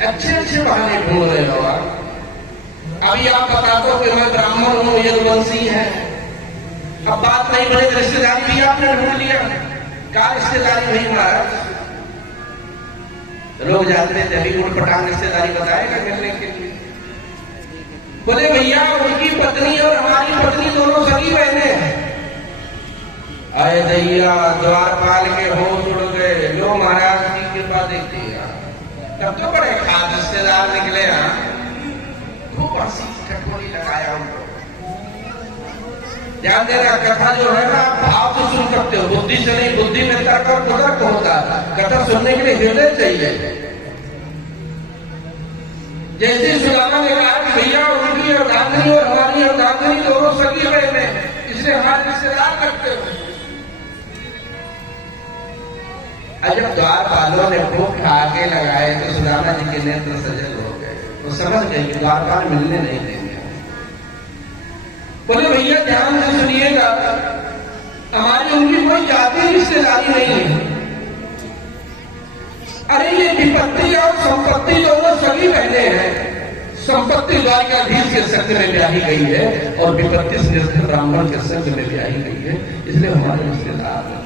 अच्छे अच्छे बहाने ढूंढ रहे हो आप। अभी आप बता दो कि मैं ब्राह्मण हूं, यदुवंशी है, अब बात नहीं बने रिश्तेदारी भी आपने ढूंढ लिया। क्या रिश्तेदारी हुई महाराज? लोग जानते थे अभी उठ पटांग रिश्तेदारी बताएगा मिलने के लिए। बोले भैया उनकी पत्नी और हमारी पत्नी दोनों सगी बहने हैं। अरे दैया द्वारपाल के होश उड़ गए, लो महाराज की कृपा देखती है। तब तो बड़े खास रिश्तेदार निकले। खूब हंसी ठिठोली लगाया उनको। ध्यान देना, कथा जो है ना भाव से सुन सकते हो, बुद्धि से नहीं। बुद्धि में तर्क और कुतर्क होता है, कथा सुनने के लिए हृदय चाहिए। जैसे सुदामा ने कहा कि भैया उनकी अर्धांगिनी और हमारी अर्धांगिनी दोनों सगी बहने हैं, इसलिए हमारे रिश्तेदार लगते हो। जब द्वारपालों ने भूख आगे लगाए तो सुदामा जी के नेत्र सजल हो गए। वो समझ गए कि द्वारपाल मिलने नहीं देंगे। बोले भैया ध्यान से सुनिएगा, हमारी उनकी कोई जाति रिश्तेदारी नहीं है। अरे ये विपत्ति और संपत्ति दोनों सभी बहने हैं। संपत्ति द्वारिकाधीश के संग में ब्याही गई है और विपत्ति निर्धन ब्राह्मण के संग में ब्याही गई है, इसलिए हमारे रिश्तेदार हैं।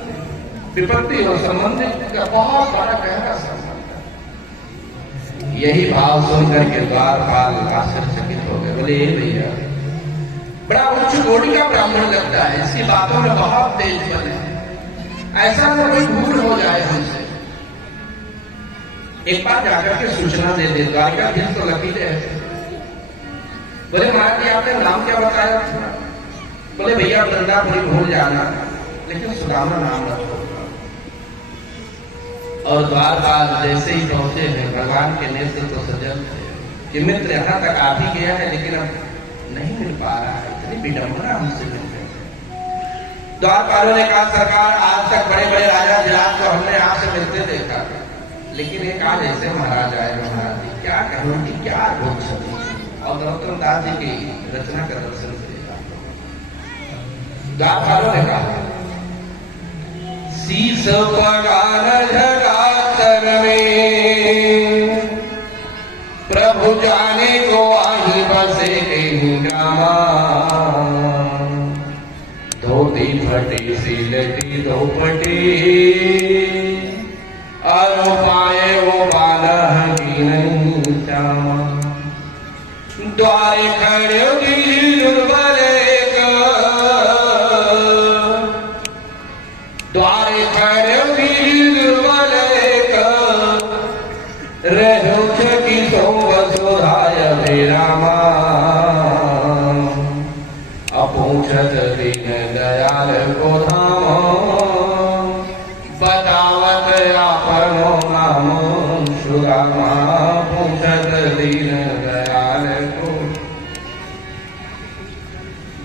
विपत्ति और संबंध का बहुत बड़ा गहरा संबंध है। यही भाव सुनकर के द्वारपाल आश्चर्यचकित हो गए। बोले भैया बड़ा उच्च कोटि का ब्राह्मण लगता है, इसकी बातों में बहुत तेज बल है, ऐसा न कोई भूल हो जाए हमसे। एक बार जाकर के सूचना दे दे, द्वारकाधीश तो लकीले है। बोले महाराज जी आपने नाम क्या बताया? बोले भैया वृंदापुरी भूल जाना, लेकिन सुदामा नाम रखो। और द्वारपाल जैसे ही पहुंचे हैं, भगवान के नेत्र तो सजल थे कि मित्र यहाँ तक आ भी गया है लेकिन अब नहीं मिल पा रहा है, इतनी विडंबना हमसे मिल गई। द्वारपालों ने कहा सरकार आज तक बड़े बड़े राजा जिराज को हमने यहाँ से मिलते देखा, लेकिन एक आज ऐसे महाराज आए। महाराज जी क्या कहूँ कि क्या अद्भुत छवि, और गौतम दास जी की रचना का दर्शन करेगा। द्वारपालों ने कहा शीस पगार जगातर में प्रभु जाने को आही बसे कहीं गामा। धोती फटी सिलटी धोपटी और पाए वो बारह की नहीं चामा। द्वारे खड़े दुर्बल द्वारे खड़े दुर्बल रहो की सो वसुधाय विरामा। अपूछत दीन दयाल को धाम बतावत आपनो नाम सुदामा। पूछत दीन दयाल को,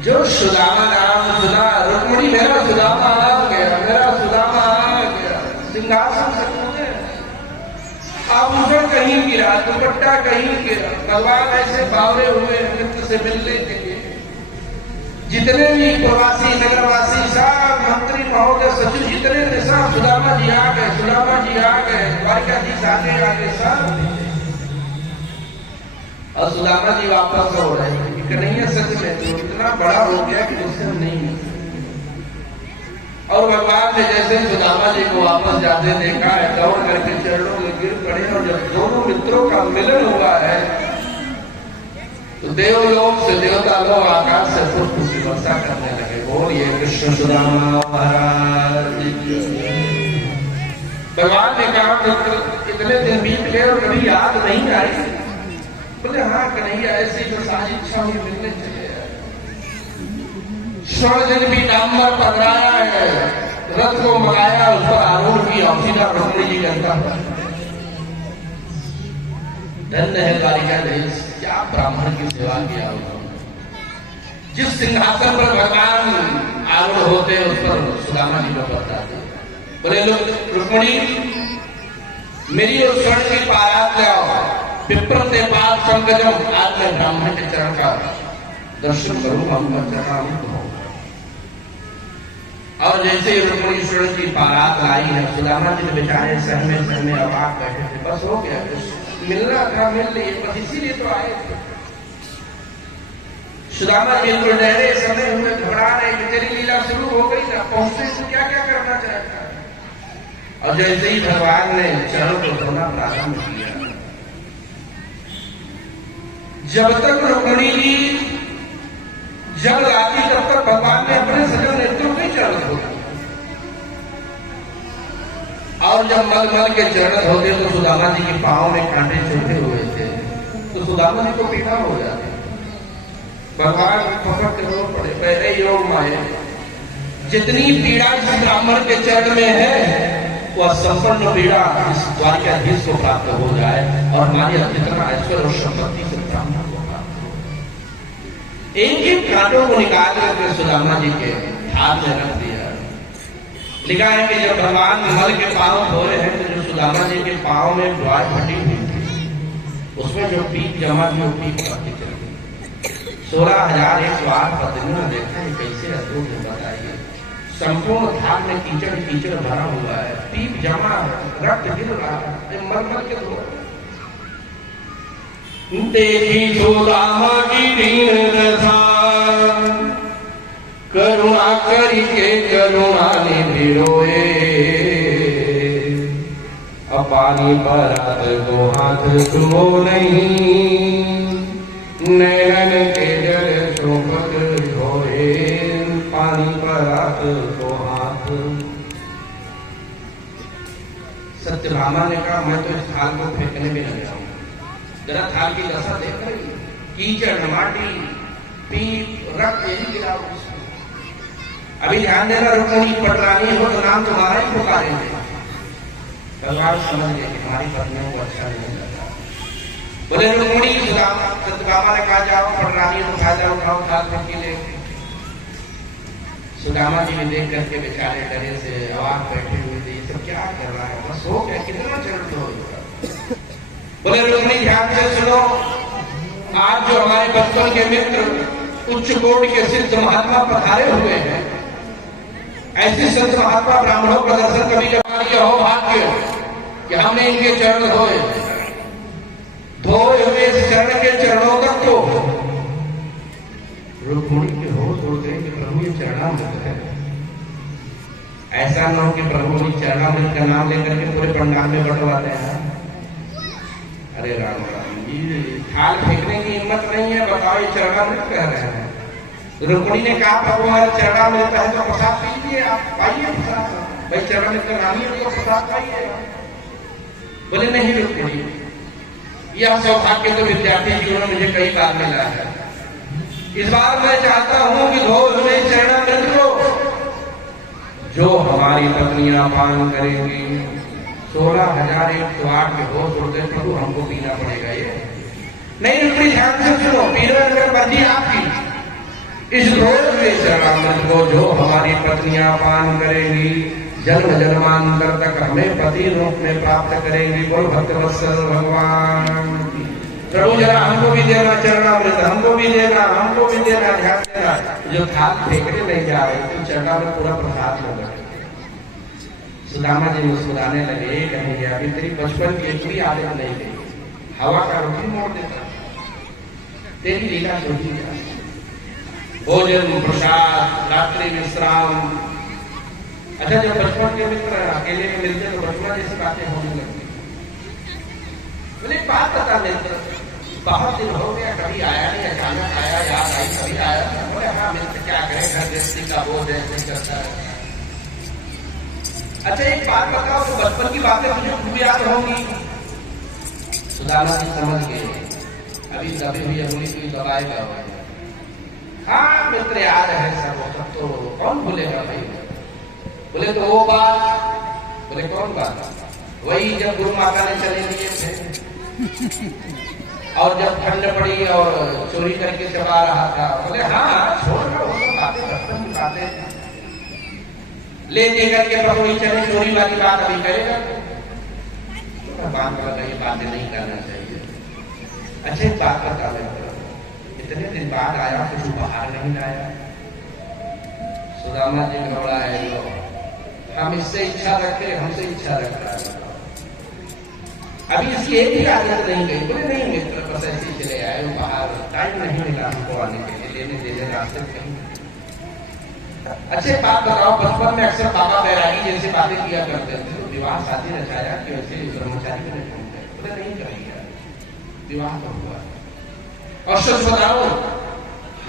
जो सुदामा नाम सुना, रुक्मिणी मेरा सुदामा आ गया, मेरा सुदामा आ गया, सिंहासन से कूदे, आभूषण कहीं गिरा, दुपट्टा कहीं गिरा। भगवान ऐसे बावरे हुए मित्र से मिलने के लिए। जितने भी प्रवासी नगरवासी सब मंत्री महोदय सचिव जितने थे सब सुदामा जी आ गए, सुदामा जी आ गए, द्वारकाधीश आगे आगे सब। और सुदामा जी वापस हो रहे हैं कि कन्हैया सच में तो इतना बड़ा हो गया कि उससे हम नहीं मिल सकते। और भगवान ने जैसे सुदामा जी को वापस जाते देखा है, दौड़ करके चरणों में गिर पड़े। और जब दोनों मित्रों का मिलन हुआ है तो देवलोक से देवता लोग आकाश से पुष्प की वर्षा करने लगे। बोलिए कृष्ण सुदामा महाराज। भगवान ने कहा कितने दिन बीत गए और कभी याद नहीं आई? बोले हाँ कन्हैया ऐसी जो सारी इच्छा हुई मिलने चले। स्वर्ण दिन भी नामवर पकड़ाया है, रथ को मंगाया, उस पर आरूढ़ किया, सीधा रुक्मिणी जी करता। धन्य है द्वारिकाधीश, क्या ब्राह्मण की सेवा किया उन्होंने। जिस सिंहासन पर भगवान आरूढ़ होते उस पर सुदामा जी को बताते। बोले रुक्मिणी मेरी उस स्वर्ण की पारात ले आओ, पिपल से पास संगजम। आज मैं ब्राह्मण के चरण का दर्शन करूंगा, चरणामृत होगा। और जैसे ही रुक्मिणी स्वर्ण की बारात लाई है, सुदामा जी ने बेचारे सहमे सहमे अवाक बैठे थे। बस हो गया, मिलना था, मिल लिए, बस इसीलिए तो आए थे। सुदामा बिल्कुल डरे समय हुए, घबरा रहे कि तेरी लीला शुरू हो गई ना, पहुंचने से क्या क्या करना चाहता है। और जैसे ही भगवान ने चरणों को धोना प्रारंभ किया, जब तक रुक्मिणी जी जब लाती तब तक भगवान ने अपने सजल नेत्रों के चरण धोते, और जब मल मल के चरण धोते तो सुदामा जी के पांव में कांटे चुभे हुए थे, तो सुदामा जी को पीड़ा हो जाती। भगवान पकड़ के रो पड़े, पहले योग माए, जितनी पीड़ा इस ब्राह्मण के चरण में है वह संपूर्ण पीड़ा इस द्वारकाधीश को प्राप्त हो जाए और हमारी जितना ऐश्वर्य और संपत्ति से ब्राह्मण को प्राप्त हो। एक एक कांटों को निकाल करके सुदामा जी के हाथ में रख दिया। लिखा है कि जब भगवान मल के पांव धो रहे हैं तो जो सुदामा जी के पांव में द्वार फटी हुई थी, उसमें जो पीप जमा थी वो पीप बढ़ती चल गई। 16,001 पत्नियों ने देखा है कैसे अद्भुत है, बताइए। संपूर्ण धार में कीचड़ कीचड़ भरा हुआ है, पीप जमा, रक्त गिर रहा है, मल मल के धो। देखी सुदामा की दीन दशा, करुणा करी के करुणा ने भिरोए, अब पानी परात को हाथ छुओ नहीं, नैनन के जल चौपट धोए, पानी परात को हाथ। सत्यभामा ने कहा मैं तो इस थाल को फेंकने भी लग जाऊंगा, जरा थाल की दशा देख रही, कीचड़ माटी पीप रक्त यही गिरा उसमें। अभी ध्यान देना, रुक्मिणी पटरानी हो तो नाम तुम्हारा ही पुकारेंगे। भगवान समझ गए कि हमारी पत्नियों को अच्छा नहीं लगता। बोले रुक्मिणी, सत्यभामा ने कहा जाओ पटरानी को फायदा उठाओ, थाल फेंकी ले। सुदामा जी ने देख करके बेचारे डरे से आवाज बैठे हुए थे, ये सब क्या कर रहा है, बस हो गया, कितना चरण धो। बोले रुक्मिणी ध्यान से सुनो, आज जो हमारे बचपन के मित्र उच्च कोटि के सिद्ध महात्मा पधारे हुए हैं, ऐसे संत महात्मा ब्राह्मणों का दर्शन कभी कभी हो भाग्य कि हमने इनके चरण धोए हुए इस चरण के चरणों तक तो रुक्मिणी के होश उड़ गए कि प्रभु ये चरणामृत है। ऐसा न हो कि प्रभु ने चरणामृत का नाम लेकर के पूरे पंडाल में बंटवाते हैं। अरे राम राम, ये थाल फेंकने की हिम्मत नहीं है, बताओ ये चरणामृत कह रहे हैं। रुक्मिणी ने कहा प्रभु हमारा चरणामृत है तो प्रसाद पीजिए, आप पाइए प्रसाद, भाई चरणामृत का नाम ही तो प्रसाद पाइए। बोले नहीं रुक्मिणी, यह सौभाग्य तो विद्यार्थी जीवन में मुझे कई बार मिला है, इस बार मैं चाहता हूं कि धो हुए चरणामृत को जो हमारी पत्नियां पान करेंगी, 16,001 के होश उड़ गए, प्रभु हमको पीना पड़ेगा ये। नहीं रुक्मिणी ध्यान से सुनो, पीना अगर मर्जी आपकी, इस रोज में चरणामृत को जो हमारी पत्नियां पान करेंगी, जन्म जन्मांतर तक हमें पति रूप में प्राप्त करेंगी। बोल भक्तवत्सल भगवान प्रभु, जरा हमको भी देना चरणामृत, हमको भी देना, हमको भी देना, ध्यान देना। जो थाल फेंकने नहीं जा रहे तो चरणामृत पूरा प्रसाद में बैठे। सुदामा जी मुस्कुराने लगे, कहेंगे अभी तेरी बचपन की एक भी आदत नहीं गई, हवा का रुखी मोड़ देता, तेरी लीला छोटी जा। भोजन प्रसाद रात्रि विश्राम। अच्छा, जब बचपन के मित्र अकेले में मिलते तो बचपन जैसी बातें होने लगती। बोले बात बता मित्र, बहुत दिन हो गया, कभी आया नहीं, अचानक आया, याद आई कभी आया। बोले हाँ मित्र क्या करें, घर गृहस्थी का बोझ है, नहीं करता है। अच्छा एक बात बताओ, तो बचपन की बातें मुझे खूब याद होंगी। सुदामा जी समझ गए, अभी दबी हुई अंगुली कोई दबाएगा। हाँ मित्र याद है सब तो कौन भूलेगा भाई। बोले तो वो बात। बोले कौन बात? वही जब गुरु माता ने चले दिए थे और जब ठंड पड़ी और चोरी करके चबा रहा था। बोले हाँ छोड़ रहा, वो सब बातें बचपन की बातें ले दे करके प्रभु चले, चोरी वाली बात अभी करेगा तो बात लगा, ये बातें नहीं करना चाहिए। अच्छा एक बात बता रहे, इतने दिन बाद आया, कुछ उपहार नहीं लाया। सुदामा जी घबराए, हम इससे इच्छा रखे, हमसे इच्छा रख रहा है। अभी इसकी एक ही आदत नहीं गई। बोले नहीं मित्र, बस ऐसे ही चले आए बाहर, टाइम नहीं मिला हमको आने के लिए, लेने देने रास्ते कहीं। अच्छे बात बताओ, बचपन में अक्सर बाबा बैरागी जैसी बातें किया करते थे, तो विवाह शादी रचाया कि वैसे ब्रह्मचारी के नहीं ढूंढते? बोले नहीं करेंगे, विवाह तो हुआ। और सच बताओ,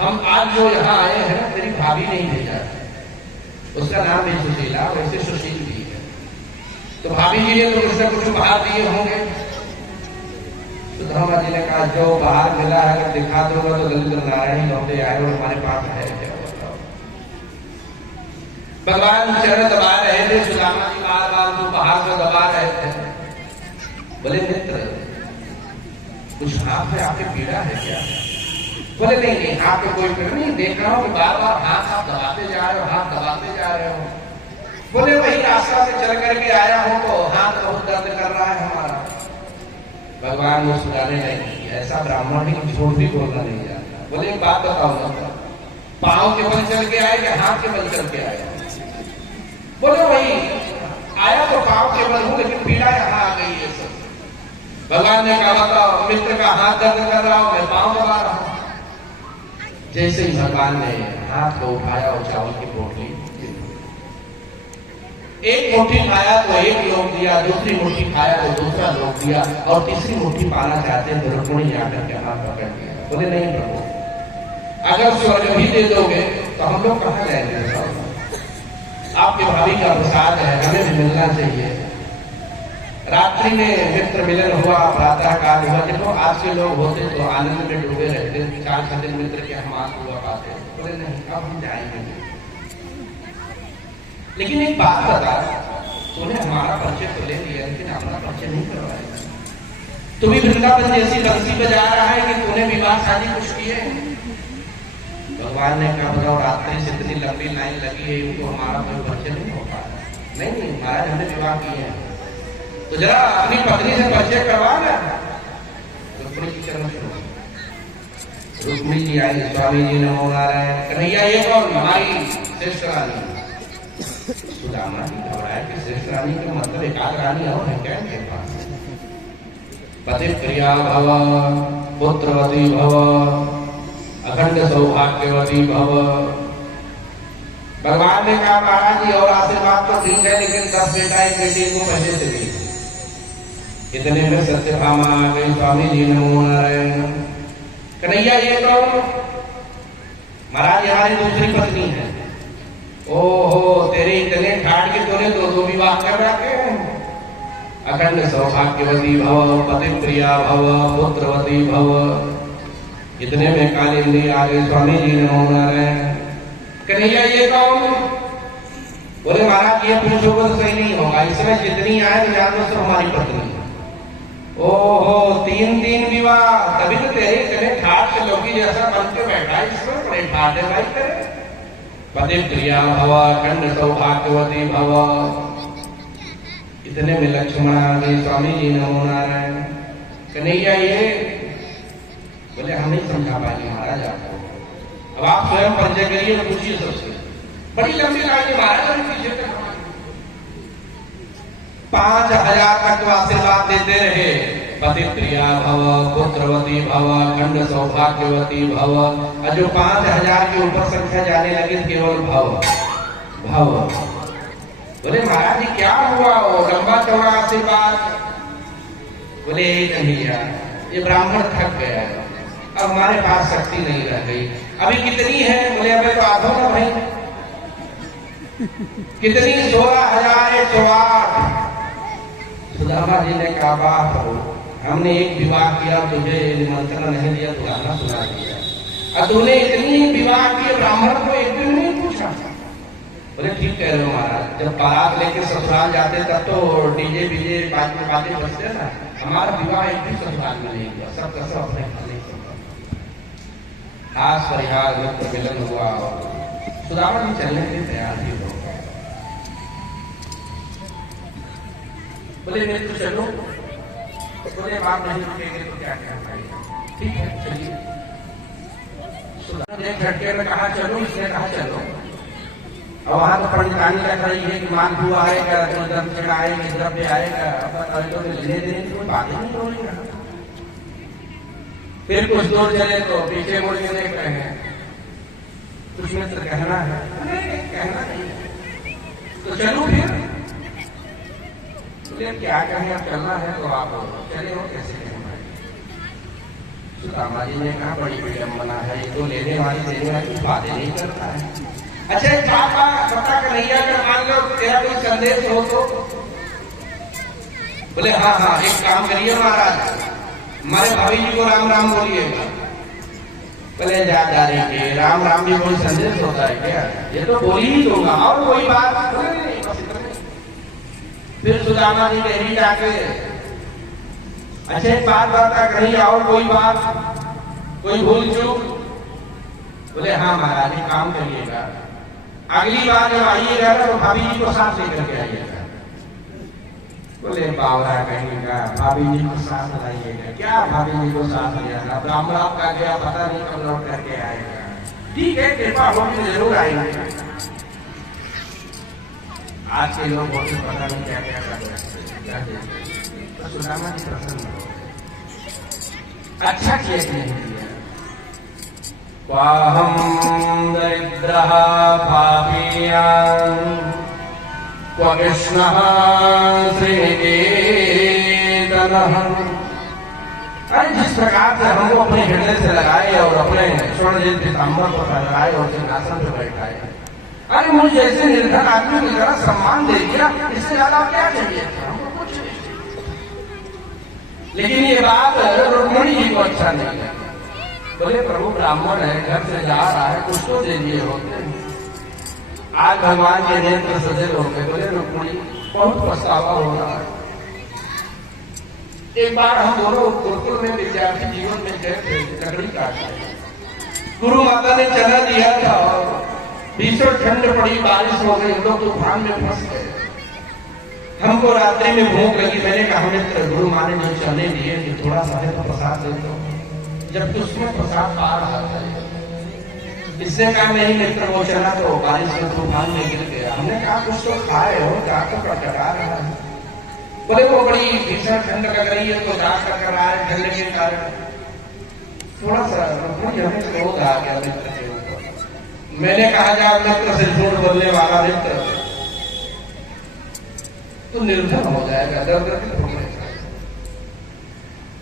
हम आज जो यहाँ आए हैं मेरी भाभी नहीं भेजा, उसका नाम है सुशीला, वैसे सुशील भी है। तो भाभी जी ने तो कुछ न कुछ बाहर दिए होंगे। तो धर्मा जी ने कहा जो बाहर मिला है अगर दिखा दूंगा तो दलित नारायण लौटे आए और हमारे पास है क्या, बताओ। भगवान चरण दबा रहे थे, सुदामा जी बार बार वो बाहर को दबा रहे थे। बोले मित्र कुछ हाथ में आपके पीड़ा है क्या? बोले नहीं नहीं, हाथ में कोई पीड़ा नहीं, देख रहा हूँ कि बार बार हाथ आप दबाते जा रहे हो, हाथ दबाते जा रहे हो। बोले वही रास्ता से चल करके आया हूं तो हाथ बहुत दर्द कर रहा है हमारा। भगवान वो सुधारने नहीं, ऐसा ब्राह्मण ही झूठ भी बोलना नहीं जाता। बोले एक बात बताओ ना, पांव के बल चल के आए कि हाथ के बल चल के आए? बोले वही आया तो पांव के बल हूं, लेकिन पीड़ा यहाँ आ गई है सब। भगवान ने कहा बताओ, मित्र का हाथ दर्द कर रहा हूं, मैं पांव दबा रहा हूं। जैसे ही भगवान ने हाथ को उठाया और चावल की पोटली, एक मुट्ठी खाया तो एक लोग दिया, दूसरी मुट्ठी खाया तो दूसरा लोग दिया, और तीसरी मुट्ठी पाना चाहते हैं तो रुक्मिणी आकर के हाथ पकड़ लिया। बोले नहीं प्रभु, अगर स्वर्ग भी दे दोगे तो हम लोग कहाँ जाएंगे? आपके भाभी का प्रसाद है, हमें भी मिलना चाहिए। रात्रि में मित्र मिलन हुआ, प्रातः काल हुआ। देखो आज के लोग होते तो आनंद में डूबे रहते, 4 दिन मित्र के हम हाथ हुआ पाते। बोले नहीं, अब हम जाएंगे। लेकिन एक बात बता, तूने हमारा परिचय तो ले लिया लेकिन अपना परिचय नहीं करवाया। तू भी वृंदावन जैसी बंसी बजा रहा है कि तूने विवाह शादी कुछ किए? भगवान ने कहा बताओ, रात्रि से इतनी लंबी लाइन लगी है, तो हमारा कोई परिचय नहीं हो पा रहा। नहीं महाराज, हमने विवाह किए हैं। तो जरा अपनी पत्नी से परिचय करवा ना। रुक्मिणी जी चरण छू, रुक्मिणी जी आई, स्वामी जी नमो नारायण। कन्हैया ये कौन? हमारी श्रेष्ठ रानी। सुदामा जी घबराया कि श्रेष्ठ रानी का मतलब एकाध रानी और है क्या इनके पास? पति प्रिया भव, पुत्रवती भव, अखंड सौभाग्यवती भव। भगवान ने कहा महाराज जी और आशीर्वाद तो ठीक है, लेकिन 10 बेटा 1 बेटी को पहले से भी। इतने में सत्यभामा आ गई, स्वामी जी नमो नारायण। कन्हैया ये कौन? महाराज हमारी दूसरी पत्नी है। ओहो, तेरे इतने ठाट के तूने 2 विवाह कर रखे हैं। अखंड सौभाग्यवती भव, पति प्रिया भव, पुत्रवती भव। इतने में कालिंदी आ गई, स्वामी जी नमो नारायण। कन्हैया ये कौन? बोले महाराज ये पूछोगे तो सही नहीं होगा, इसमें जितनी आए तो जान लो सब हमारी पत्नी। ओहो, 3 विवाह, तभी तो तेरे इतने ठाट से लोगी जैसा बन के बैठा, इसमें बड़े ठाट है भाई तेरे। पति प्रिया भव, अखंड सौभाग्यवती भव। इतने में लक्ष्मण आ गए, स्वामी जी नमो नारायण। कन्हैया ये? बोले हम नहीं समझा पाएंगे महाराज आपको, अब आप स्वयं परिचय करिए, पूछिए सबसे। बड़ी लंबी लाइन महाराज, 5000 तक आशीर्वाद देते रहे। पति प्रिया भव, पुत्रवती भव, अखंड सौभाग्यवती भव। और जो 5000 के ऊपर संख्या जाने लगी केवल भव भव। बोले महाराज जी क्या हुआ? वो लंबा चौड़ा आशीर्वाद। बोले कन्हैया ये ब्राह्मण थक गया, अब हमारे पास शक्ति नहीं रह गई। अभी कितनी है? बोले अबे तो आधो ना भाई। कितनी? 16,108। सुदामा जी ने कहा बात हो, हमने एक विवाह किया, तुझे निमंत्रण नहीं दिया, तू गाना सुना दिया, और तूने इतनी विवाह किए, ब्राह्मण को एक दिन नहीं पूछा। बोले ठीक कह रहे हो महाराज, जब बारात लेके ससुराल जाते तब तो डीजे बीजे बाजे बजते ना, हमारा विवाह एक भी ससुराल में नहीं हुआ, सब का सब अपने घर नहीं चलता। खास परिहार मित्र मिलन हुआ, सुदामा जी चलने के लिए तैयार भी हो। बोले मित्र चलो, बोले बात नहीं रुकेंगे तो क्या क्या पाएगा? ठीक है चलिए। सुदामा ने झटके में कहा चलो, इसने कहा चलो। और वहां तो पंडितानी लग रही है कि मालपुआ आएगा, तो दक्षिणा आएगी, द्रव्य आएगा, तो लेने देने की कोई बात ही नहीं हो रही। फिर कुछ दूर चले तो पीछे मुड़ के देख रहे हैं, कुछ मित्र कहना है, कहना नहीं तो चलो फिर क्या कहें, अब चलना है तो आप चले हो, कैसे कहें। सुदामा जी ने कहा बड़ी विडम्बना है, ये तो लेने वाली देने वाली बातें नहीं करता है। अच्छा पापा पता कन्हैया अगर मान लो तेरा कोई संदेश हो तो, बोले हाँ हाँ एक काम करिए महाराज, हमारे भाभी जी को राम राम बोलिएगा। बोले जा रही के राम राम भी कोई संदेश होता है क्या, ये तो बोल ही दूंगा और कोई बात नहीं। फिर सुदामा जी डेरी जाके अच्छा एक बात बता कहीं और कोई बात, कोई भूल चूक। बोले हाँ महाराज काम करिएगा, अगली बार जब आइएगा तो भाभी जी को साथ लेकर के आइएगा। बोले बावरा कहेगा भाभी जी को साथ लाइएगा, क्या भाभी जी को साथ ले आना, ब्राह्मण आपका गया पता नहीं कब लौट करके आएगा। ठीक है कृपा होगी जरूर आएंगे। आज के लोग बहुत पता नहीं क्या क्या कर रहे हैं। सुदामा जी प्रसन्न हो, अच्छा किया कि नहीं किया। वाहम दरिद्रः पापीयान् क्व कृष्णः श्रीनिकेतनः। अरे जिस प्रकार से हमको अपने हृदय से लगाए और अपने स्वर्ण जयंती पीताम्बर पर लगाए और सिंहासन पर बैठाए, अरे मुझे जैसे निर्धन आदमी की तरह सम्मान दे दिया, इससे ज्यादा क्या चाहिए था, हमको कुछ नहीं। लेकिन ये बात रुक्मिणी जी को अच्छा नहीं लगा। बोले प्रभु ब्राह्मण है, घर से जा रहा है, कुछ तो दे दिए होते। आज भगवान के नेत्र सजल हो गए। बोले रुक्मिणी बहुत पछतावा हो रहा है। एक बार हम दोनों गुरुकुल में विद्यार्थी जीवन में गए थे, लकड़ी काटने। गुरु माता ने चना दिया था और भीषण ठंड पड़ी, बारिश हो गई, हम लोग तूफान में फंस गए। हमको रात्रि में भूख लगी, मैंने कहा मित्र गुरु माँ ने जो चने दिए कि थोड़ा सा है तो प्रसाद दे दो। जब तो उसमें प्रसाद पा रहा था, इससे कहा नहीं मित्र वो चना तो बारिश में तूफान में गिर गया। हमने कहा कुछ तो खाए हो, क्या तो कटका रहा है। बोले वो बड़ी भीषण ठंड लग रही है तो जा कर रहा है, ठंड के कारण थोड़ा सा हमें क्रोध आ गया मित्र के ऊपर। मैंने कहा जा मित्र से झूठ बोलने वाला मित्र तो निर्धन हो जाएगा, दर दर की ठोकरें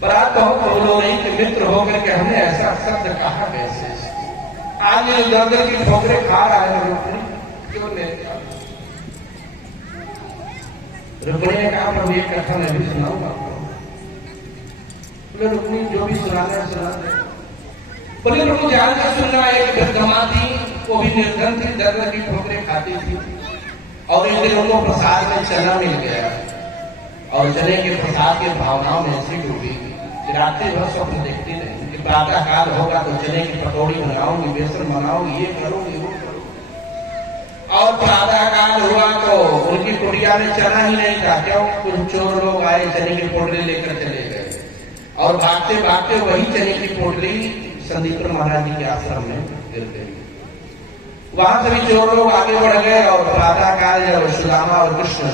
पर आप बहुत बोलो नहीं कि मित्र होकर के हमने ऐसा शब्द कहा कैसे। आज ये दर दर की ठोकरें खा रहा है क्यों नहीं। रुक्मिणी ने कहा प्रभु एक कथा मैं भी सुनाऊंगा। बोले रुक्मिणी जो भी सुनाना सुना दे। बोले प्रभु जान कर सुनना, एक वृद्धमा थी, वो भी निर्धन थी, दर दर की ठोकरें खाती थी और एक दिन उनको प्रसाद में चना मिल गया और चने के प्रसाद के भावनाओं में ऐसी डूबी कि रात्रि भर स्वप्न देखती नहीं कि प्रातः काल होगा तो चने की पकौड़ी बनाऊंगी, बेसन बनाऊंगी, ये करूंगी वो करूंगी। और प्रातः काल हुआ तो उनकी कुटिया में चना ही नहीं था, क्यों कुछ चोर लोग आए, चने की पोटली लेकर चले गए और भागते भागते वही चने की पोटली संदीपन महाराज जी के आश्रम में गिर गई। वहां से भी चोर लोग आगे बढ़ गए और प्रातः काल जब सुदामा और कृष्ण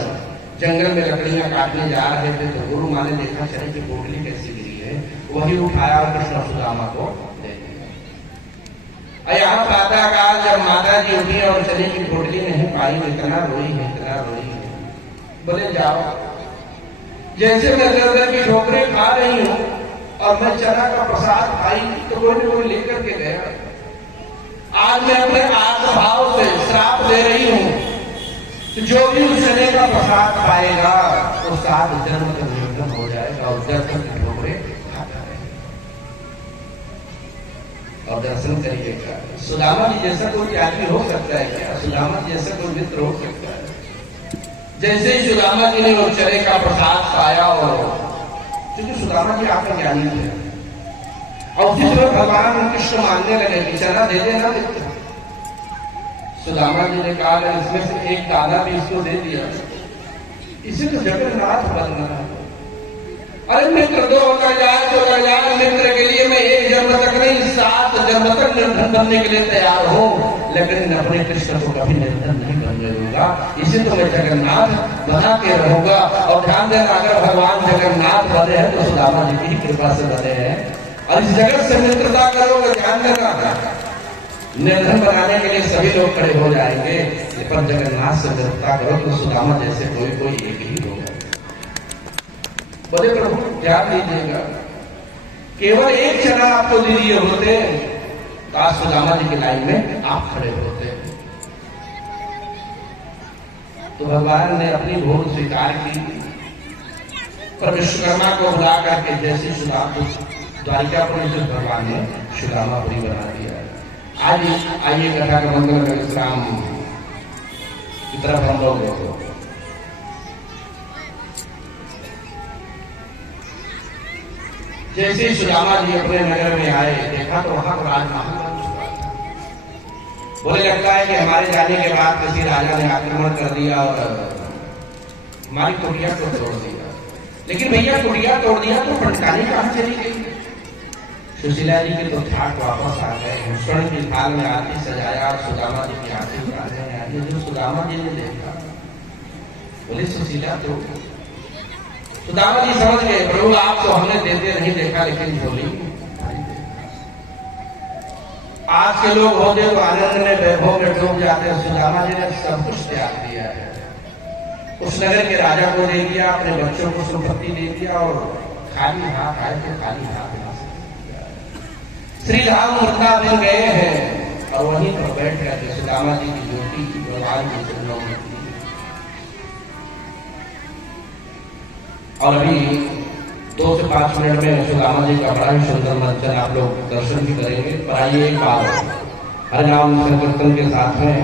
जंगल में लकड़ियां काटने जा रहे थे तो गुरु माँ ने देखा चने की पोटली कैसी गिरी है, वही उठाया और कृष्ण सुदामा को दे दिया। यहाँ प्रातः काल जब माता जी उठी और चने की पोटली नहीं पाई, इतना रोई है, इतना रोई है। बोले जाओ, जैसे मैं दर की ठोकरें खा रही हूँ और मैं चना का प्रसाद खाई तो कोई न कोई लेकर के गया। आज मैं अपने आत्मभाव से श्राप दे रही हूं कि जो भी उस चने का प्रसाद पाएगा वो 7 जन्म तक निर्धन हो जाएगा और दर्शन की ठोकरें खाता रहेगा। और दर्शन करिएगा, सुदामा जी जैसा कोई त्यागी हो सकता है क्या? सुदामा जी जैसा कोई मित्र हो सकता है? जैसे ही सुदामा जी ने वो चने का प्रसाद पाया और क्योंकि सुदामा जी आपका ज्ञानी थे और उसी समय भगवान कृष्ण मानने लगे कि चना दे देना मित्र। सुदामा जी ने कहा अगर इसमें से एक दाना भी इसको दे दिया, इसे तो जगन्नाथ बनना है। अरे मित्र दो कर जाए तो कर जाए, मित्र के लिए मैं एक जन्म तक नहीं, 7 जन्म तक निर्धन बनने के लिए तैयार हो, लेकिन अपने कृष्ण को कभी निर्धन नहीं बनने दूंगा। इसी तो मैं जगन्नाथ बना के रहूंगा। और ध्यान देना, अगर भगवान जगन्नाथ बने हैं तो सुदामा जी की ही कृपा से बने हैं। और इस जगत से मित्रता करोगे, ध्यान देना, निर्धन बनाने के लिए सभी लोग खड़े हो जाएंगे, पर जगन्नाथ से मित्रता करो तो सुदामा जैसे कोई एक ही होगा। बोले प्रभु ध्यान दीजिएगा, केवल एक चना आपको दे दिए होते तो आज सुदामा जी की लाइन में आप खड़े होते। तो भगवान ने अपनी भूल स्वीकार की, पर विश्वकर्मा को बुला करके जैसे द्वारिकापुरी से भगवान ने सुदामापुरी बना दिया। आज आइए कथा का मंगल कर विश्राम की तरफ हम लोग देखो। जैसे सुदामा जी अपने नगर में आए, देखा तो वहां पर राजमहल बन चुका था। बोले लगता है कि हमारे जाने के बाद किसी राजा ने आक्रमण कर दिया और हमारी कुटिया को तोड़ दिया। लेकिन भैया कुटिया तोड़ दिया तो पटकानी कहां चली गई? सुशीला जी के तो ठाट वापस आ गए, स्वर्ण की थाल में आरती सजाया और सुदामा जी की आरती उतारने आए। जो सुदामा जी ने देखा, बोले सुशीला तो सुदामा जी समझ गए, प्रभु आप तो हमने देते नहीं देखा, लेकिन बोली आज के लोग होते तो आनंद में वैभव में डूब जाते। सुदामा जी ने सब कुछ त्याग दिया है, उस नगर के राजा को दे दिया, अपने बच्चों को संपत्ति दे दिया और खाली हाथ आए तो खाली हाथ श्री राम वृंदावन गए हैं और वहीं पर बैठ गए। सुदामा जी की ज्योति भगवान की चरणों में थी। और अभी 2 से 5 मिनट में सुदामा जी का बड़ा ही सुंदर मंचन आप लोग दर्शन भी करेंगे। पर आइए एक बात, हरिनाम संकीर्तन के साथ में